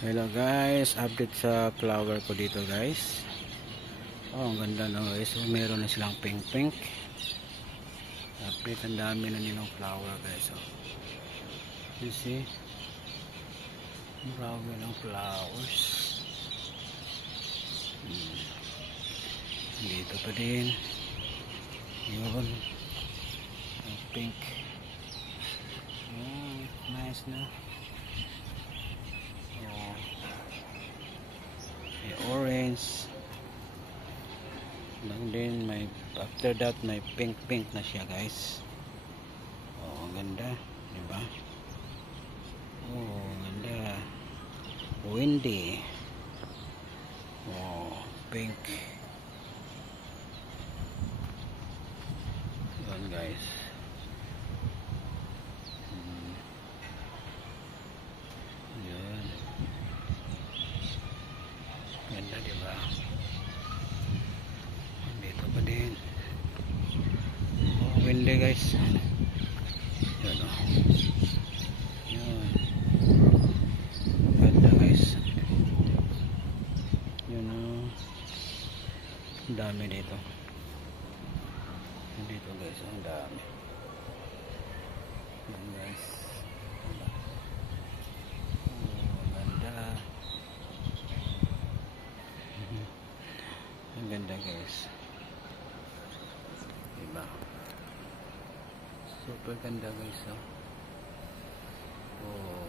Hello guys, update sa flower ko dito guys. Oh, ang ganda no guys. So, meron na silang pink pink. Update, ang dami na nilang flower guys. Oh. You see? Marami ng flowers. Dito pa din. Yun. Ang pink. Nice na. May orange, and then may, after that may pink na siya guys. Oh, ang ganda, diba? Oh, ang ganda. Windy. Oh, pink. Yan guys. Yan. Ganda, diba? Dito pa din. Oh, windy guys. Yan o. Yan. Ganda guys. Yan o. Ang dami dito. Dito guys, ang dami. Yan guys. Ang ganda guys, diba? Super ganda guys. Oh,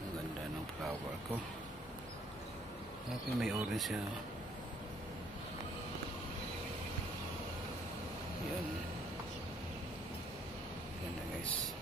ang ganda ng flower ko. Happy, may orange siya. Yan, ganda guys.